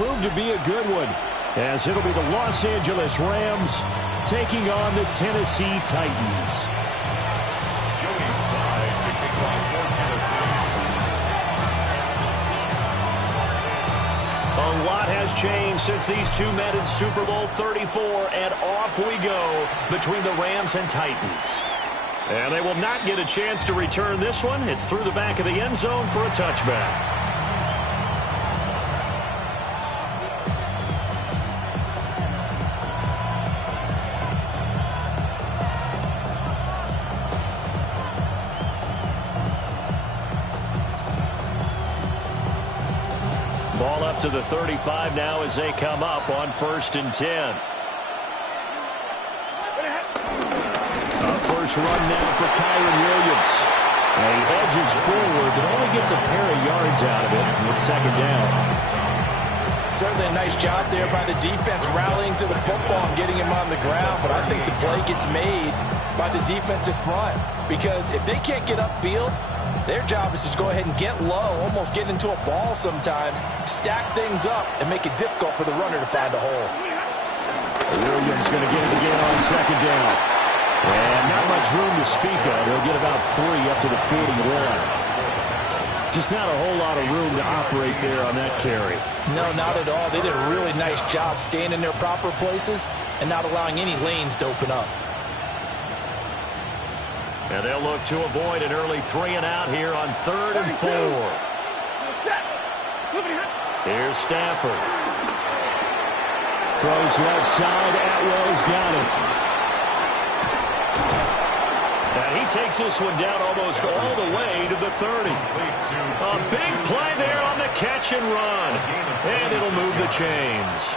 prove to be a good one, as it'll be the Los Angeles Rams taking on the Tennessee Titans. Joey Slye kicking off for Tennessee. A lot has changed since these two met in Super Bowl 34, and off we go between the Rams and Titans. And they will not get a chance to return this one. It's through the back of the end zone for a touchback. Ball up to the 35 now as they come up on 1st and 10. First run now for Kyren Williams. And he edges forward, but only gets a pair of yards out of it with 2nd down. Certainly a nice job there by the defense rallying to the football and getting him on the ground. But I think the play gets made by the defensive front, because if they can't get upfield, their job is to go ahead and get low, almost get into a ball sometimes, stack things up, and make it difficult for the runner to find a hole. Williams going to get it again on 2nd down. And not much room to speak of. They'll get about 3 up to the 41. Just not a whole lot of room to operate there on that carry. No, not at all. They did a really nice job staying in their proper places and not allowing any lanes to open up. And they'll look to avoid an early 3 and out here on 3rd and 4. Here's Stafford. Throws left side. Atwell's got it. And he takes this one down almost all the way to the 30. A big play there on the catch and run. And it'll move the chains.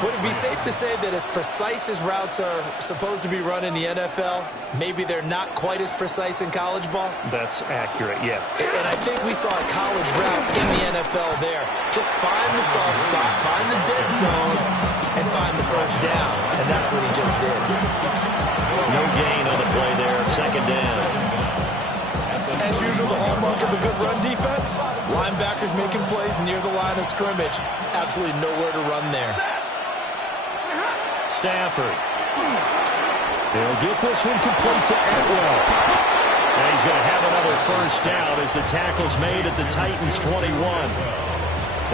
Would it be safe to say that as precise as routes are supposed to be run in the NFL, maybe they're not quite as precise in college ball? That's accurate, yeah. And I think we saw a college route in the NFL there. Just find the soft spot, find the dead zone, and find the first down. And that's what he just did. No gain on the play there, 2nd down. As usual, the hallmark of a good run defense, linebackers making plays near the line of scrimmage. Absolutely nowhere to run there. Stafford. He'll get this one complete to Atwell. And he's going to have another first down as the tackle's made at the Titans' 21.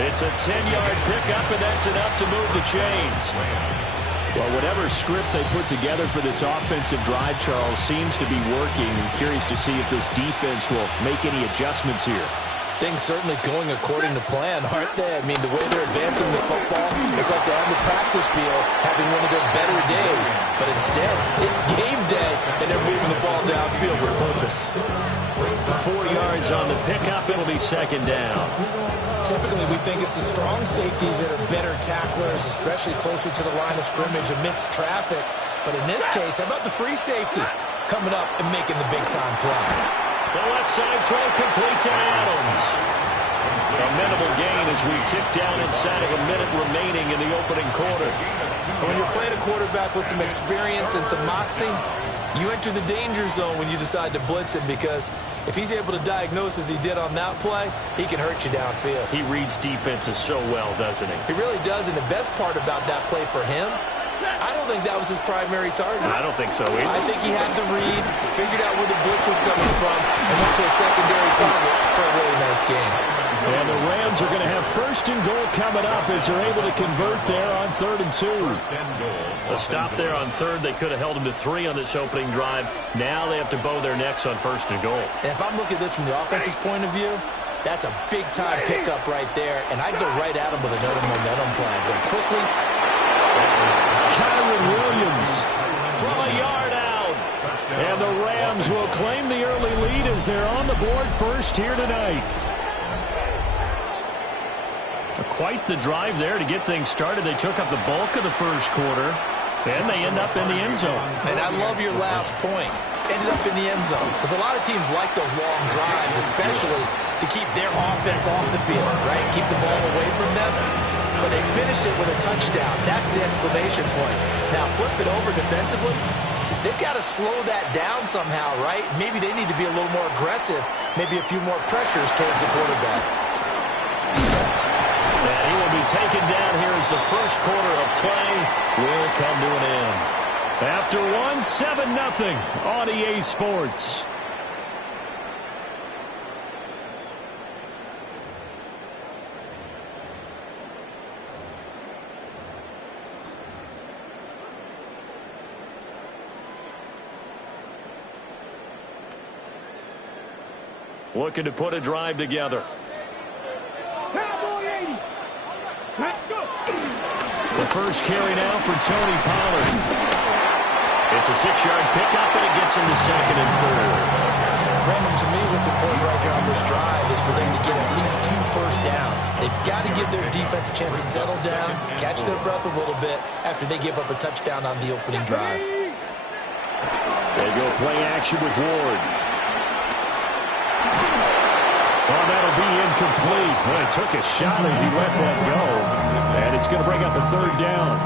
It's a 10-yard pickup, and that's enough to move the chains. Well, whatever script they put together for this offensive drive, Charles, seems to be working. I'm curious to see if this defense will make any adjustments here. Things certainly going according to plan, aren't they? I mean, the way they're advancing the football, it's like they're on the practice field having one of their better days. But instead, it's game day, and they're moving the ball downfield with purpose. 4 yards on the pickup. It'll be 2nd down. Typically, we think it's the strong safeties that are better tacklers, especially closer to the line of scrimmage amidst traffic. But in this case, how about the free safety coming up and making the big-time play? The left side throw complete to Adams. A minimal gain as we tick down inside of a minute remaining in the opening quarter. When you're playing a quarterback with some experience and some moxie, you enter the danger zone when you decide to blitz him, because if he's able to diagnose as he did on that play, he can hurt you downfield. He reads defenses so well, doesn't he? He really does, and the best part about that play for him, I don't think that was his primary target. I don't think so either. I think he had the read, figured out where the blitz was coming from, and went to a secondary target for a really nice game. And the Rams are going to have 1st and goal coming up as they're able to convert there on 3rd and 2. A stop there on 3rd. They could have held them to 3 on this opening drive. Now they have to bow their necks on 1st and goal. And if I'm looking at this from the offense's point of view, that's a big-time pickup right there, and I'd go right at him with another momentum play. Go quickly. Kyren Williams from a yard out. And the Rams will claim the early lead as they're on the board first here tonight. Quite the drive there to get things started. They took up the bulk of the first quarter, and they end up in the end zone. And I love your last point. Ended up in the end zone. Because a lot of teams like those long drives, especially to keep their offense off the field, right? Keep the ball away from them. But they finished it with a touchdown. That's the exclamation point. Now flip it over defensively. They've got to slow that down somehow, right? Maybe they need to be a little more aggressive. Maybe a few more pressures towards the quarterback. And he will be taken down here as the first quarter of play will come to an end. After one, 7-0 on EA Sports. Looking to put a drive together. The first carry now for Tony Pollard. It's a 6-yard pickup, and it gets him to second and 3rd. Random, to me, what's important right here on this drive is for them to get at least 2 first downs. They've got to give their defense a chance to settle down, catch their breath a little bit after they give up a touchdown on the opening drive. They go play action with Ward. Oh, that'll be incomplete. Well, he took a shot as he let that go. And it's going to bring up a 3rd down.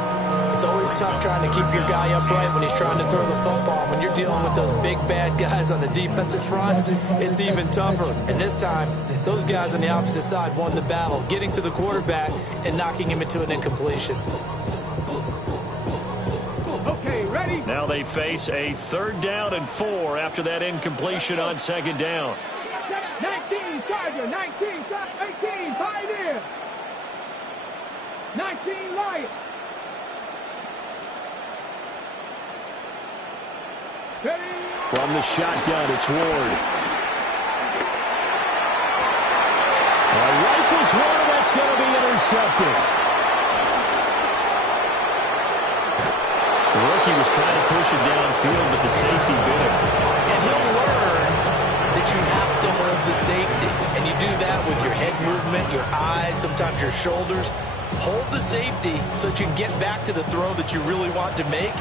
It's always tough trying to keep your guy upright when he's trying to throw the football. When you're dealing with those big, bad guys on the defensive front, it's even tougher. And this time, those guys on the opposite side won the battle, getting to the quarterback and knocking him into an incompletion. Okay, ready? Now they face a 3rd down and 4 after that incompletion on 2nd down. 19, Charger, 19, 18, Pioneer. 19, Lions. Ready? From the shotgun, it's Ward. Rifles one, that's going to be intercepted. The rookie was trying to push it downfield, but the safety bit him. And he'll learn that you have to hold the safety. And you do that with your head movement, your eyes, sometimes your shoulders. Hold the safety so that you can get back to the throw that you really want to make.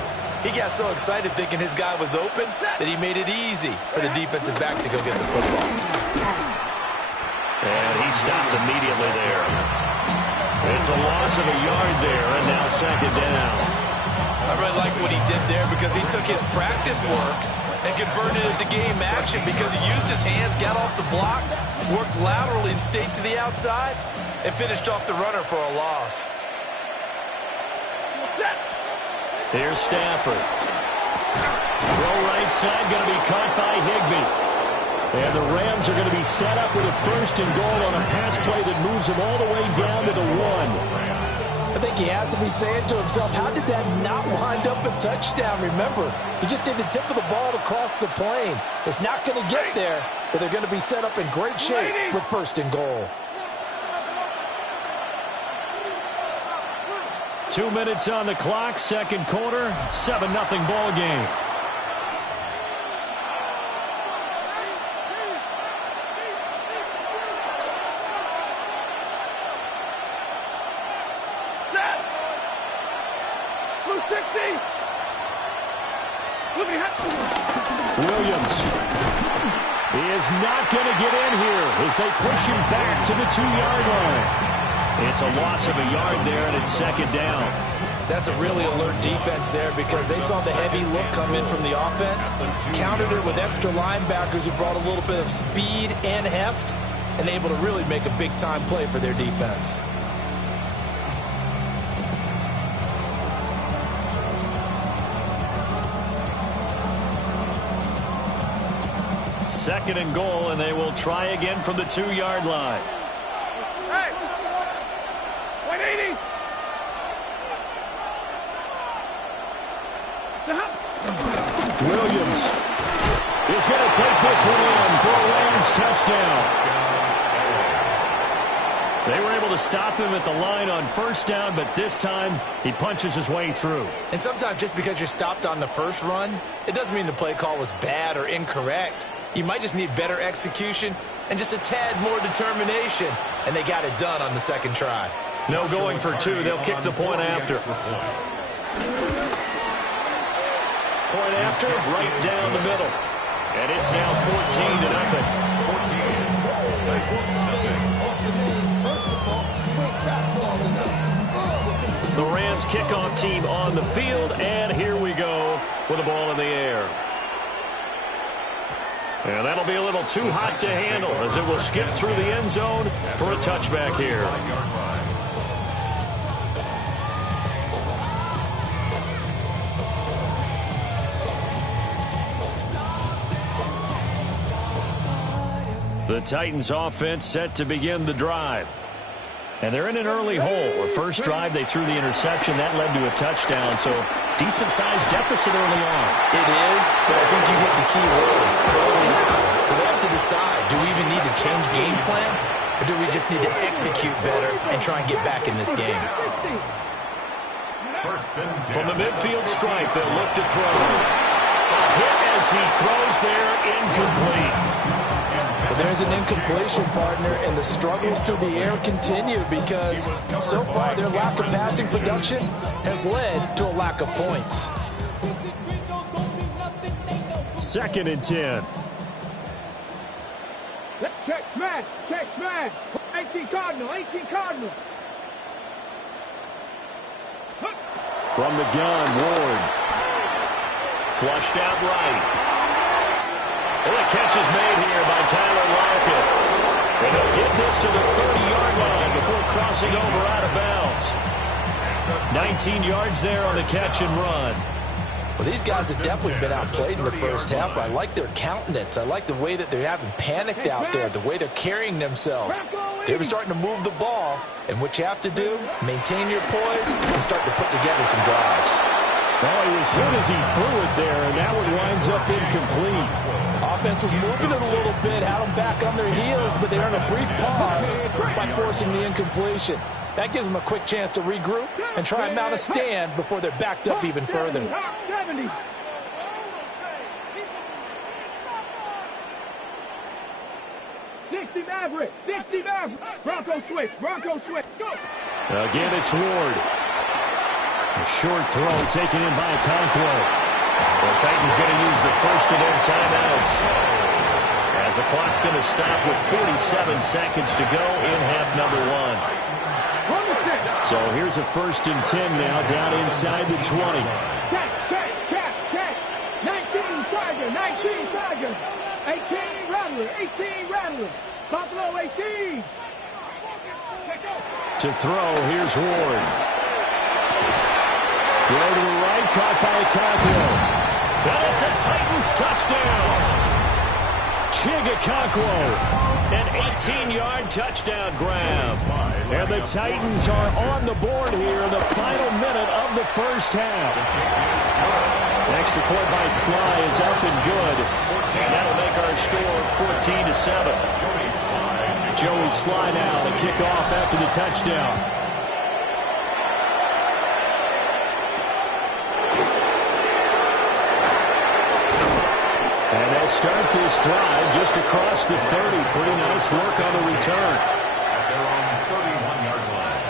He got so excited thinking his guy was open that he made it easy for the defensive back to go get the football. And he stopped immediately there. It's a loss of a yard there, and now 2nd down. I really like what he did there because he took his practice work and converted it to game action because he used his hands, got off the block, worked laterally and stayed to the outside, and finished off the runner for a loss. Here's Stafford. Throw right side, going to be caught by Higbee. And the Rams are going to be set up with a 1st and goal on a pass play that moves them all the way down to the 1. I think he has to be saying to himself, how did that not wind up a touchdown? Remember, he just did the tip of the ball to cross the plane. It's not going to get there, but they're going to be set up in great shape with 1st and goal. 2 minutes on the clock, 2nd quarter, 7-0 ball game. Williams is not going to get in here as they push him back to the 2-yard line. It's a loss of a yard there, and it's 2nd down. That's a really alert defense there because they saw the heavy look come in from the offense, countered it with extra linebackers who brought a little bit of speed and heft, and able to really make a big-time play for their defense. Second and goal, and they will try again from the 2-yard line. Hey! 180! Williams is going to take this one in for a Rams touchdown. They were able to stop him at the line on 1st down, but this time he punches his way through. And sometimes just because you're stopped on the first run, it doesn't mean the play call was bad or incorrect. You might just need better execution and just a tad more determination, and they got it done on the 2nd try. No going for 2. They'll kick the point after. Point after, right down the middle. And it's now 14-0. The Rams kickoff team on the field, and here we go with the ball in the air. And that'll be a little too hot to handle as it will skip through the end zone for a touchback here. The Titans offense set to begin the drive. And they're in an early hole. The first drive, they threw the interception. That led to a touchdown. So decent-sized deficit early on. It is, but I think you hit the key words early on. So they have to decide, do we even need to change game plan? Or do we just need to execute better and try and get back in this game? From the midfield stripe, they'll look to throw. A hit as he throws there, incomplete. Well, there's an incompletion, partner, and the struggles through the air continue because so far their lack of passing production has led to a lack of points. 2nd and 10. Check smash. 18 Cardinal. From the gun, Ward. Flushed out right. And the catch is made here by Tyler Lockett. And he'll get this to the 30-yard line before crossing over out of bounds. 19 yards there on the catch and run. Well, these guys have definitely been outplayed in the first half. But I like their countenance. I like the way that they haven't panicked out there, the way they're carrying themselves. They were starting to move the ball. And what you have to do, maintain your poise and start to put together some drives. Well, he was hit as he threw it there, and that one winds up incomplete. Offense was moving it a little bit, had them back on their heels, but they earned a brief pause by forcing the incompletion. That gives them a quick chance to regroup and try and mount a stand before they're backed up even further. 60 Maverick. Bronco switch. Go. Again, it's Ward. A short throw taken in by Okonkwo. The Titans going to use the first of their timeouts as the clock's going to stop with 47 seconds to go in half number 1. So here's a 1st and 10 now down inside the 20. Check. 19 Tiger. 18 Rattler. Buffalo 18. To throw, here's Ward. Throw to the right, caught by Okonkwo. And it's a Titans touchdown. Chig Okonkwo, an 18-yard touchdown grab. And the Titans are on the board here in the final minute of the first half. An extra point by Sly is up and good. And that'll make our score 14-7. Joey Sly now to kick off after the touchdown. And they'll start this drive just across the 30. Pretty nice work on the return. At their own 31-yard line.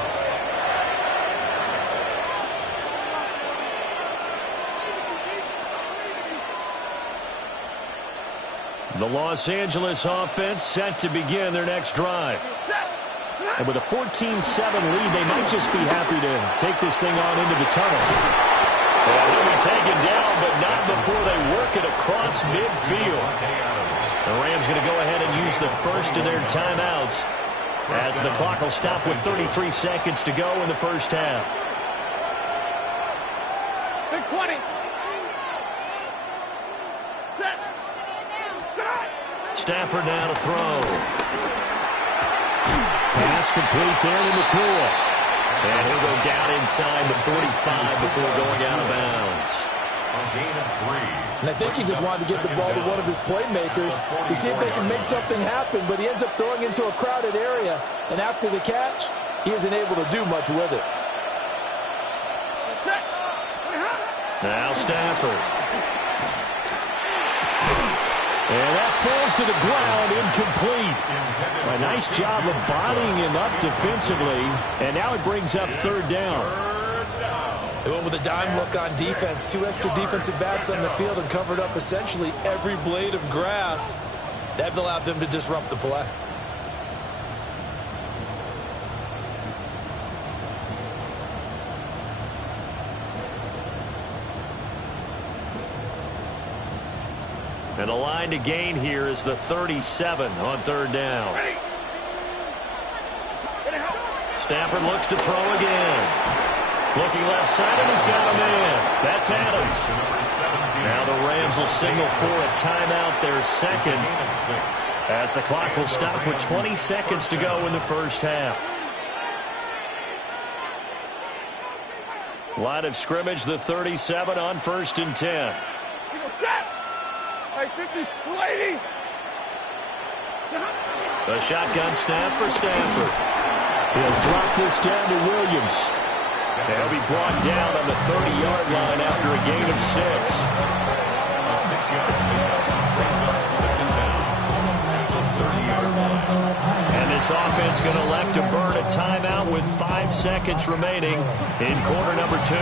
The Los Angeles offense set to begin their next drive. And with a 14-7 lead, they might just be happy to take this thing on into the tunnel. Well, he'll be taken down, but not before they work it across midfield. The Rams going to go ahead and use the first of their timeouts as the clock will stop with 33 seconds to go in the first half. Big 20. Stafford now to throw. Pass complete there to McCool. And he'll go down inside the 45 before going out of bounds. A gain of 3. And I think he just wanted to get the ball to one of his playmakers to see if they can make something happen, but he ends up throwing into a crowded area. And after the catch, he isn't able to do much with it. Now Stafford. And that falls to the ground, incomplete. A nice job of bodying him up defensively. And now it brings up 3rd down. They went with a dime look on defense. 2 extra defensive backs on the field and covered up essentially every blade of grass. That allowed them to disrupt the play. And the line to gain here is the 37 on 3rd down. Stafford looks to throw again. Looking left side, and he's got a man. That's Adams. Now the Rams will signal for a timeout, their second, as the clock will stop with 20 seconds to go in the first half. Line of scrimmage, the 37 on 1st and 10. The shotgun snap for Stafford. He'll drop this down to Williams. He'll be brought down on the 30-yard line after a gain of 6. A 6-yard pickup brings up 2nd down at the 30-yard line. And this offense going to elect to burn a timeout with 5 seconds remaining in quarter number 2.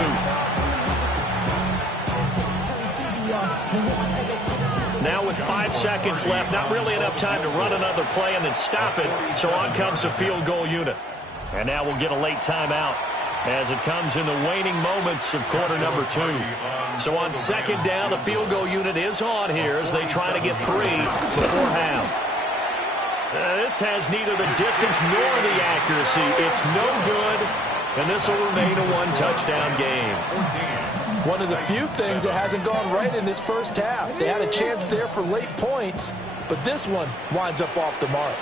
Now with 5 seconds left, not really enough time to run another play and then stop it. So on comes the field goal unit. And now we'll get a late timeout as it comes in the waning moments of quarter number 2. So on 2nd down, the field goal unit is on here as they try to get 3 before half. This has neither the distance nor the accuracy. It's no good, and this will remain a 1-touchdown game. One of the few things that hasn't gone right in this first half. They had a chance there for late points, but this one winds up off the mark.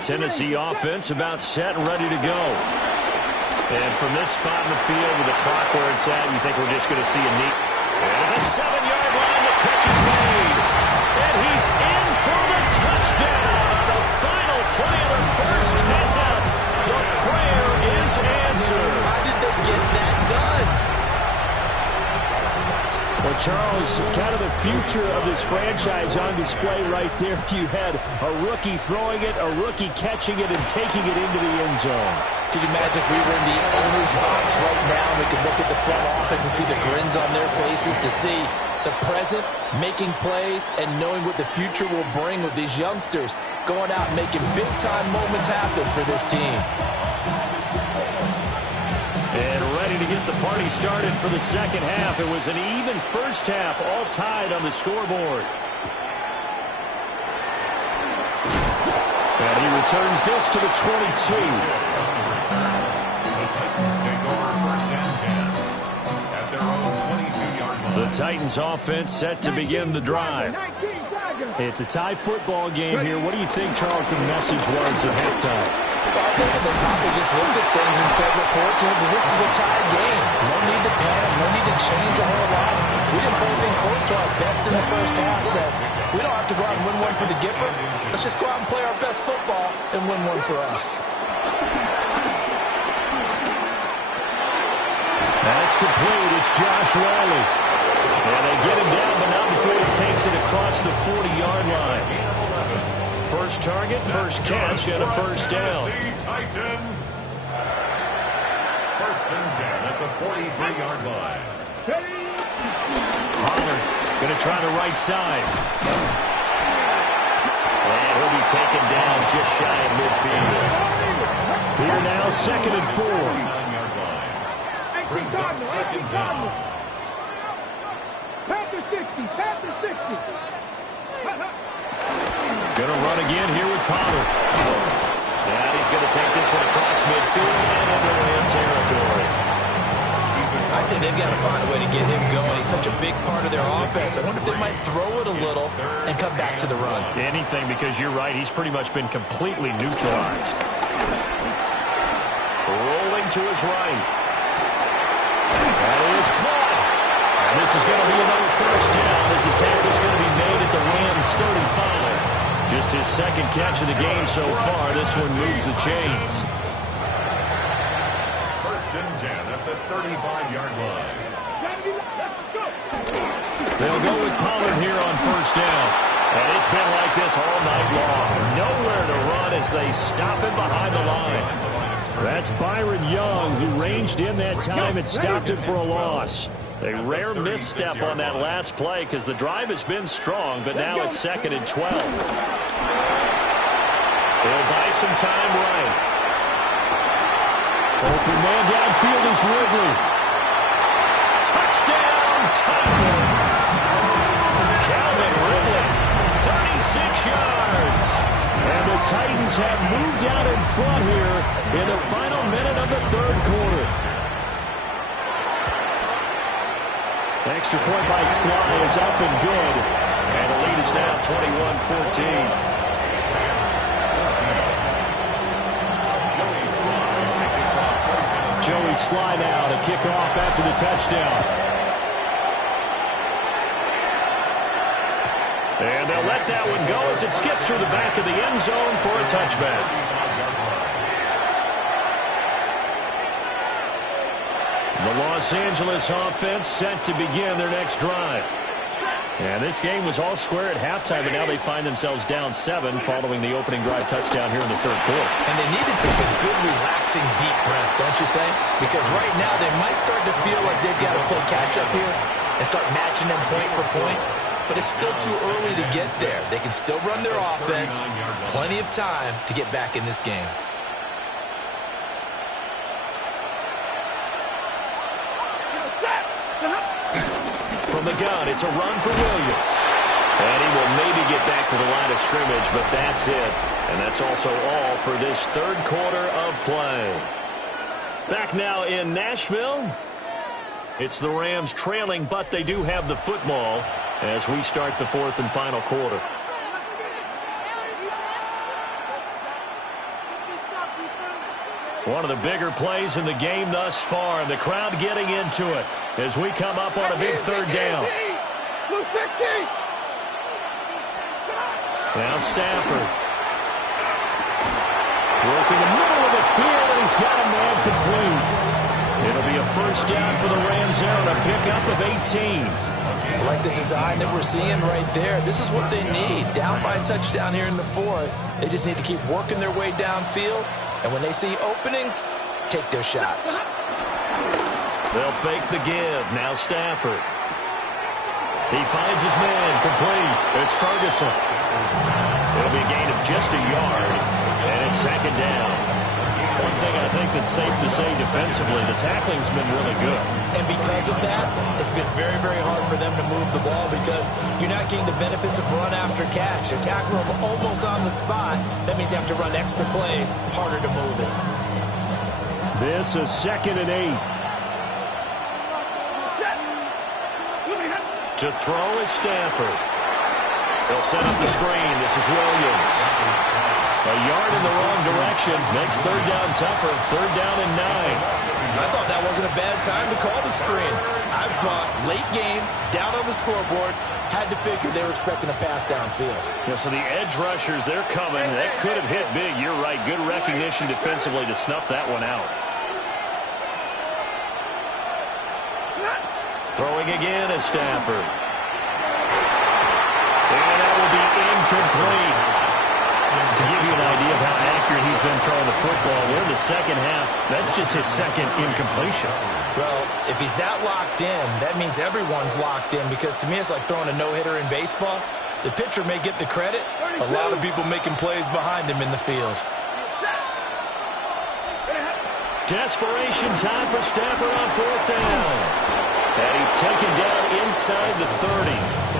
Tennessee offense about set and ready to go. And from this spot in the field with the clock where it's at, you think we're just going to see a neat. And the 7-yard line, the catch is made. And he's in for the touchdown on the final play of the first half. The prayer is answered. How did they get that done? Well, Charles, kind of the future of this franchise on display right there. You had a rookie throwing it, a rookie catching it, and taking it into the end zone. Could you imagine if we were in the owner's box right now and we could look at the front office and see the grins on their faces, to see the present making plays and knowing what the future will bring with these youngsters going out and making big-time moments happen for this team. And ready to get the party started for the second half. It was an even first half, all tied on the scoreboard. And he returns this to the 22. The Titans take over 1st and 10 at their own 22-yard line. The Titans offense set to begin the drive. It's a tie football game here. What do you think, Charles, the message was at halftime? Well, I think they probably just looked at things and said, we're fortunate that this is a tie game. No need to panic, no need to change a whole lot. We didn't play anything close to our best in the first half, so we don't have to go out and win one for the Gipper. Let's just go out and play our best football and win one for us. That's complete. It's Josh Whalley. And they get him down, but not before he takes it across the 40-yard line. First target, first catch, and a first down. Titan. 1st and 10 at the 43-yard line. Pollard going to try the right side. And he'll be taken down just shy of midfield. Here now, 2nd and 4. 9-yard line. Brings up 2nd down. Pass the 60, pass the 60. Going to run again here with Pollard. And he's going to take this one across midfield and into Ram territory. I'd say they've got to find a way to get him going. He's such a big part of their offense. I wonder if they might throw it a little and come back to the run. Anything, because you're right. He's pretty much been completely neutralized. Rolling to his right. That is caught. And this is going to be another first down as the tackle's going to be made at the Rams 35. Just his second catch of the game so far. This one moves the chains. 1st and 10 at the 35-yard line. They'll go with Pollard here on first down. And it's been like this all night long. Nowhere to run as they stop him behind the line. That's Byron Young, who ranged in that time and stopped him for a loss. A rare misstep on that last play because the drive has been strong, but now it's 2nd and 12. They'll buy some time right. Open man downfield is Ridley. Touchdown, Titans! Calvin Ridley, 36 yards. And the Titans have moved out in front here in the final minute of the third quarter. extra point by Sly is up and good. And the lead is now 21-14. Joey Sly now to kick off after the touchdown. And they'll let that one go as it skips through the back of the end zone for a touchback. The Los Angeles offense set to begin their next drive. And this game was all square at halftime, but now they find themselves down 7 following the opening drive touchdown here in the third quarter. And they need to take a good, relaxing, deep breath, don't you think? Because right now they might start to feel like they've got to play catch-up here and start matching them point for point. But it's still too early to get there. They can still run their offense. Plenty of time to get back in this game. From the gun, it's a run for Williams. And he will maybe get back to the line of scrimmage, but that's it. And that's also all for this third quarter of play. Back now in Nashville. It's the Rams trailing, but they do have the football as we start the fourth and final quarter. One of the bigger plays in the game thus far, and the crowd getting into it as we come up on a big third down. Now Stafford. Working the middle of the field, and he's got a man complete. It'll be a first down for the Rams there on a pickup of 18. I like the design that we're seeing right there. This is what they need. Down by a touchdown here in the fourth. They just need to keep working their way downfield. And when they see openings, take their shots. They'll fake the give. Now Stafford. He finds his man complete. It's Ferguson. It'll be a gain of just a yard. And it's second down. One thing I think that's safe to say defensively, the tackling's been really good. And because of that, it's been very, very hard for them to move the ball because you're not getting the benefits of run after catch. You're tackling them almost on the spot. That means you have to run extra plays, harder to move it. This is 2nd and 8. To throw is Stafford. They'll set up the screen. This is Williams. A yard in the wrong direction makes third down tougher. Third down and 9. I thought that wasn't a bad time to call the screen. I thought late game, down on the scoreboard, had to figure they were expecting a pass downfield. Yeah, so the edge rushers, they're coming. That could have hit big. You're right. Good recognition defensively to snuff that one out. Throwing again is Stafford. And that will be incomplete. To give you an idea of how accurate he's been throwing the football, we're in the second half. That's just his second incompletion. Well, if he's that locked in, that means everyone's locked in because to me it's like throwing a no-hitter in baseball. The pitcher may get the credit. A lot of people making plays behind him in the field. Desperation time for Stafford on fourth down. And he's taken down inside the 30.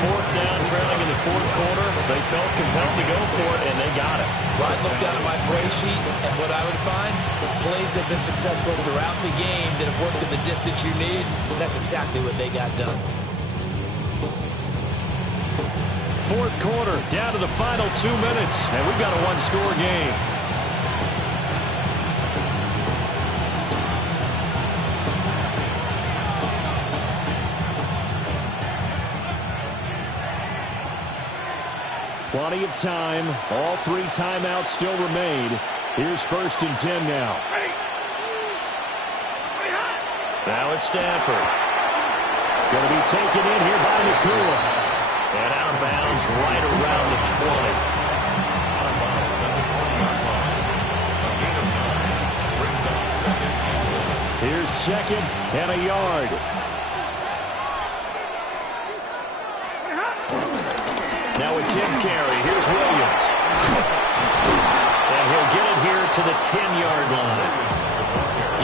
Fourth down, trailing in the fourth quarter. They felt compelled to go for it, and they got it. Well, I'd look down at my play sheet, and what I would find, plays have been successful throughout the game that have worked in the distance you need. That's exactly what they got done. Fourth quarter, down to the final 2 minutes, and we've got a one-score game. Plenty of time. All 3 timeouts still remain. Here's 1st and 10 now. Now it's Stafford. Going to be taken in here by Nakua. And out of bounds right around the 20. Here's 2nd and a yard. Now a 10th carry. Here's Williams. And he'll get it here to the 10-yard line.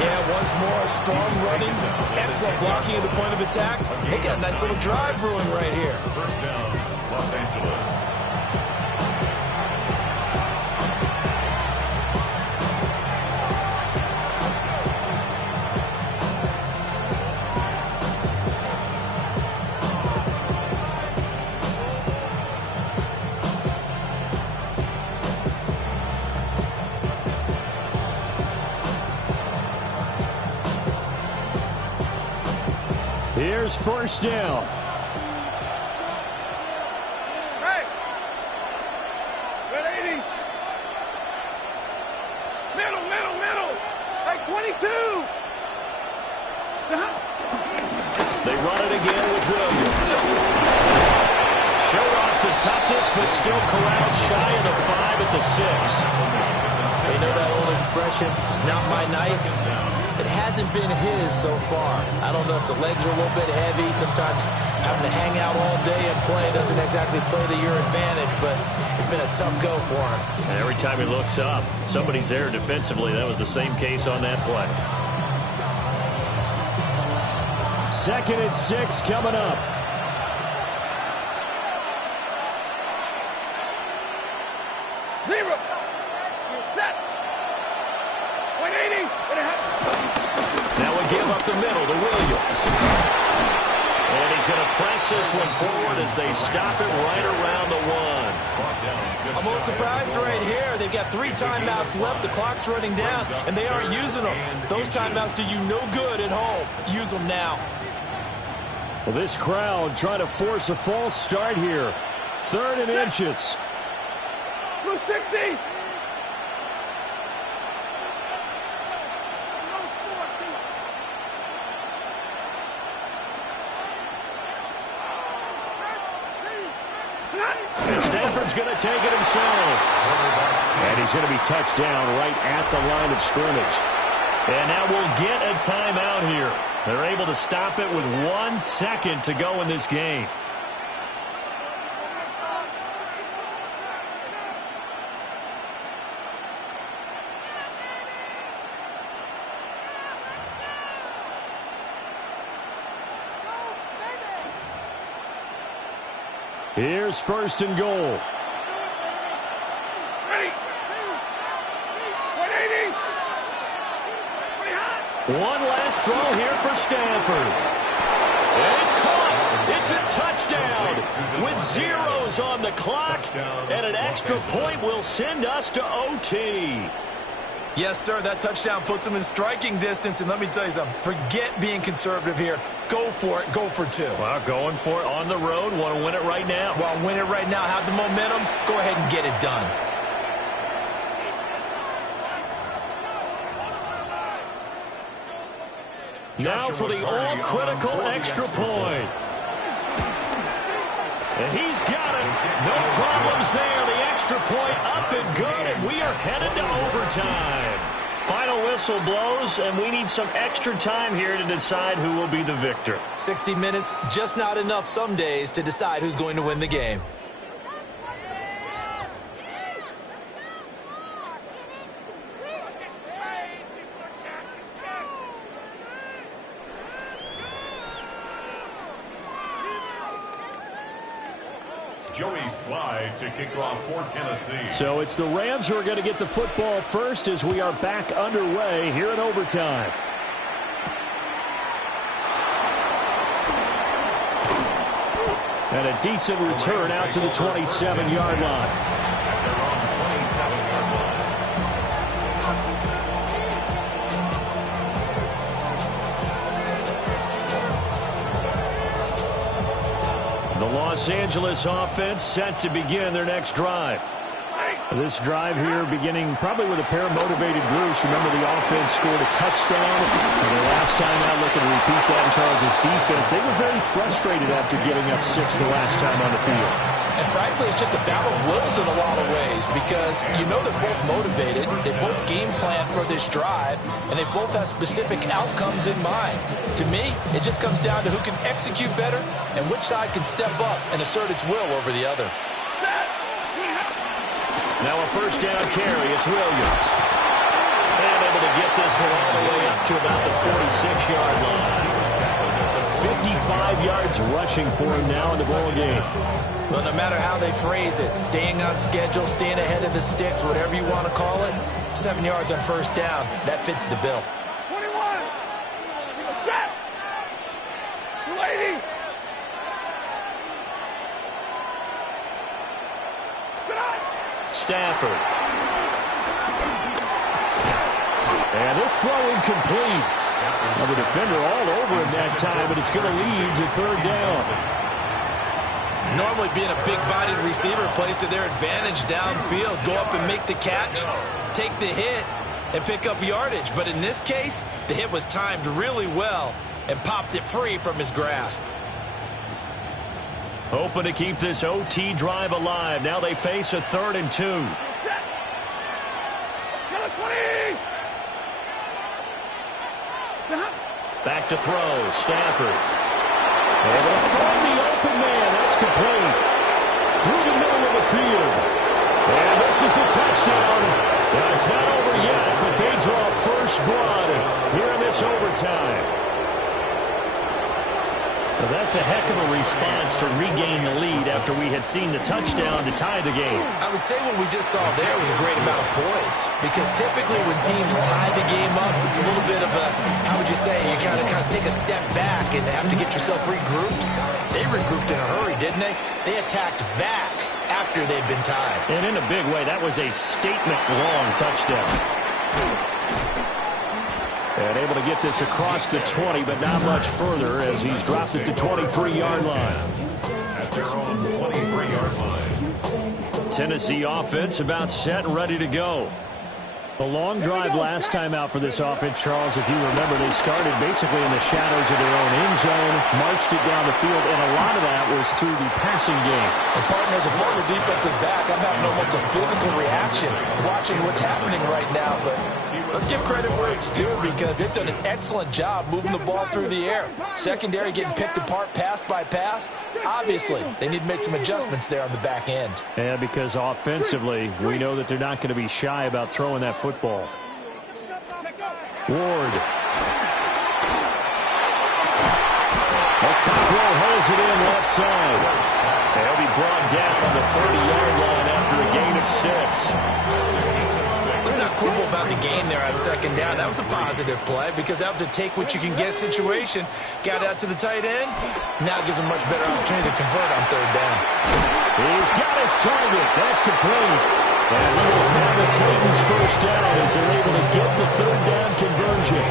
Yeah, once more, strong running, excellent blocking at the point of attack. They got a nice little drive brewing right here. First down, Los Angeles. Here's first down. Hey! Good 80. Middle. Like 22. They run it again with Williams. Showed off the toughness, but still corralled shy of the 5 at the 6. You know that old expression, it's not my night? It hasn't been his so far. I don't know if the legs are a little bit heavy. Sometimes having to hang out all day and play doesn't exactly play to your advantage, but it's been a tough go for him. And every time he looks up, somebody's there defensively. That was the same case on that play. 2nd and 6 coming up. Zero. Set. 180. Now we give up the middle to Williams. And he's going to press this one forward as they stop it right around the 1. I'm a little surprised right here. They've got 3 timeouts left. The clock's running down, and they aren't using them. Those timeouts do you no good at home. Use them now. Well, this crowd trying to force a false start here. 3rd and inches. Blue 60. And Stafford's going to take it himself. And he's going to be touched down right at the line of scrimmage. And now we'll get a timeout here. They're able to stop it with 1 second to go in this game. Here's 1st and goal. Ready. 180. One last throw here for Stafford. And it's caught. It's a touchdown with zeros on the clock. And an extra point will send us to OT. Yes, sir, that touchdown puts them in striking distance. And let me tell you something, forget being conservative here. Go for it. Go for 2. Well, going for it on the road. Want to win it right now. Well, win it right now. Have the momentum. Go ahead and get it done. Now for the all-critical extra point. And he's got it. No problems there. The extra point up and good, and we are headed to overtime. Final whistle blows, and we need some extra time here to decide who will be the victor. 60 minutes, just not enough some days to decide who's going to win the game. Joey Slye to kick off for Tennessee. So it's the Rams who are going to get the football first as we are back underway here in overtime. And a decent return out to the 27-yard line. At their own 27-yard line. The Los Angeles offense set to begin their next drive. This drive here beginning probably with a pair of motivated groups. Remember, the offense scored a touchdown. And the last time out, looking to repeat that in Charles' defense. They were very frustrated after giving up 6 the last time on the field. And frankly, it's just a battle of wills in a lot of ways because you know they're both motivated. They both game plan for this drive, and they both have specific outcomes in mind. To me, it just comes down to who can execute better and which side can step up and assert its will over the other. Now a first down carry. It's Williams. And able to get this one all the way up to about the 46-yard line. 55 yards rushing for him now in the ball game. Well, no matter how they phrase it, staying on schedule, staying ahead of the sticks, whatever you want to call it, 7 yards on first down, that fits the bill. 21. Set. 280. Stafford. And this throw incomplete. Well, the defender all over him that time, but it's going to lead to third down. Normally being a big-bodied receiver plays to their advantage downfield. Go up and make the catch, take the hit, and pick up yardage. But in this case, the hit was timed really well and popped it free from his grasp. Hoping to keep this OT drive alive. Now they face a 3rd and 2. Back to throw. Stafford. Able to find the open man. That's complete. Through the middle of the field. And this is a touchdown. Now, it's not over yet, but they draw first blood here in this overtime. Well, that's a heck of a response to regain the lead after we had seen the touchdown to tie the game. I would say what we just saw there was a great amount of poise, because typically when teams tie the game up, it's a little bit of a, how would you say, you kind of take a step back and have to get yourself regrouped. They regrouped in a hurry, didn't they? They attacked back after they'd been tied. And in a big way, that was a statement-long touchdown. And able to get this across the 20, but not much further as he's dropped it to 23-yard line. At their own 23-yard line. Tennessee offense about set and ready to go. The long drive last time out for this offense, Charles, if you remember, they started basically in the shadows of their own end zone, marched it down the field, and a lot of that was through the passing game. And partner, as a former defensive back, I'm having almost a physical reaction watching what's happening right now, but let's give credit where it's due, because they've done an excellent job moving the ball through the air. Secondary getting picked apart pass by pass. Obviously, they need to make some adjustments there on the back end. Yeah, because offensively, we know that they're not going to be shy about throwing that football. Ward. Cockrell holds it in left side. They'll be brought down on the 30-yard line after a gain of 6. Let's not quibble about the gain there on second down. That was a positive play, because that was a take-what-you-can-get situation. Got out to the tight end. Now gives him much better opportunity to convert on third down. He's got his target. That's complete. And he will have the Titans first down as they're able to get the third down conversion.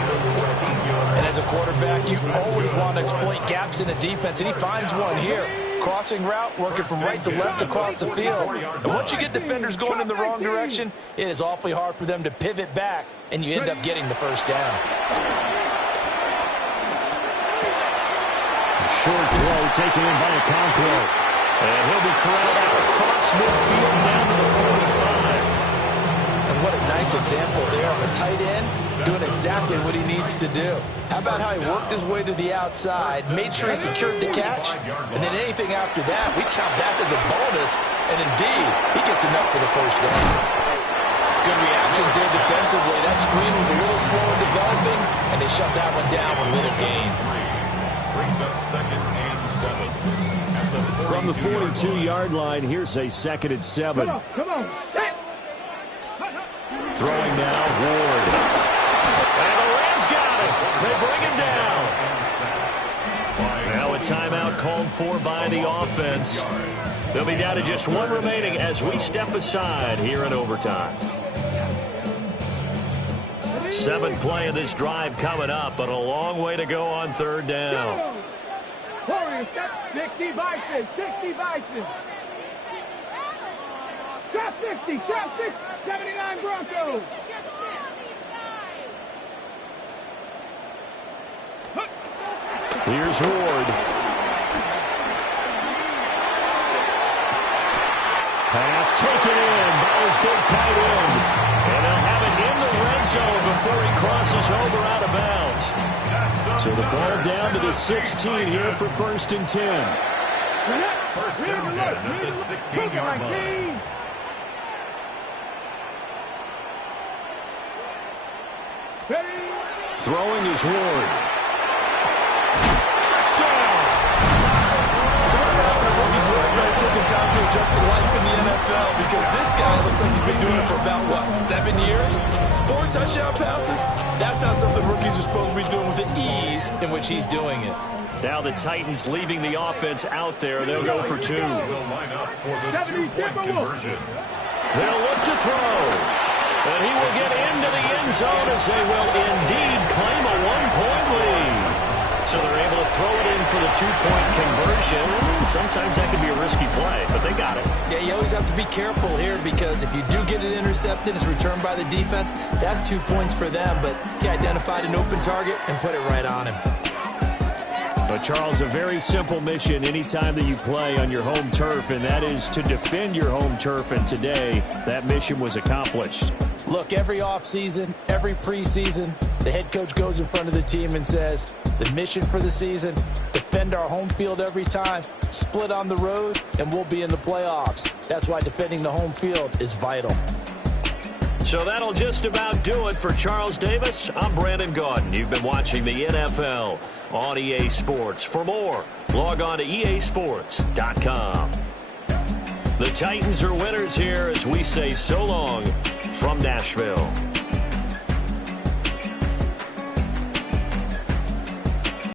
And as a quarterback, you always want to exploit gaps in the defense, and he finds one here. Crossing route, working from right to left across the field. And once you get defenders going in the wrong direction, it is awfully hard for them to pivot back, and you end up getting the first down. Short throw taken in by Okonkwo. And he'll be corralled out across midfield down to the 45. And what a nice example there of a tight end doing exactly what he needs to do. How about how he worked his way to the outside, made sure he secured the catch, and then anything after that, we count that as a bonus, and indeed, he gets enough for the first down. Good reactions there defensively. That screen was a little slow in developing, and they shut that one down with little gain. Brings up 2nd and 7. From the 42-yard line, here's a 2nd and 7. Come on. Throwing now, Ward. And the Rams got it. They bring him down. Now a timeout called for by the offense. They'll be down to just one remaining as we step aside here in overtime. 7th play of this drive coming up, but a long way to go on third down. 60 Bison, 60 Bison. Drop 60, 79 Broncos. Here's Ward. Pass taken in by his big tight end. And they'll have it in the red zone before he crosses over out of bounds. So the ball down to the 16 here for 1st and 10. First and 10 at the 16-yard line. Throwing is Ward. Touchdown! So what happened to rookie quarterbacks taking time to adjust to life in the NFL? Because this guy looks like he's been doing it for about, 7 years? 4 touchdown passes? That's not something rookies are supposed to be doing with the ease in which he's doing it. Now the Titans leaving the offense out there. They'll go for 2. Will line up for the 2-point conversion. They'll look to throw. And he will get into the end zone as they will indeed claim a 1-point for the two-point conversion. Sometimes that can be a risky play, but they got it. Yeah, you always have to be careful here because if you do get it intercepted, it's returned by the defense, that's 2 points for them. But he identified an open target and put it right on him. But, Charles, a very simple mission anytime that you play on your home turf, and that is to defend your home turf. And today, that mission was accomplished. Look, every offseason, every preseason, the head coach goes in front of the team and says, the mission for the season, defend our home field every time, split on the road, and we'll be in the playoffs. That's why defending the home field is vital. So that'll just about do it for Charles Davis. I'm Brandon Gaudin. You've been watching the NFL on EA Sports. For more, log on to easports.com. The Titans are winners here as we say so long from Nashville.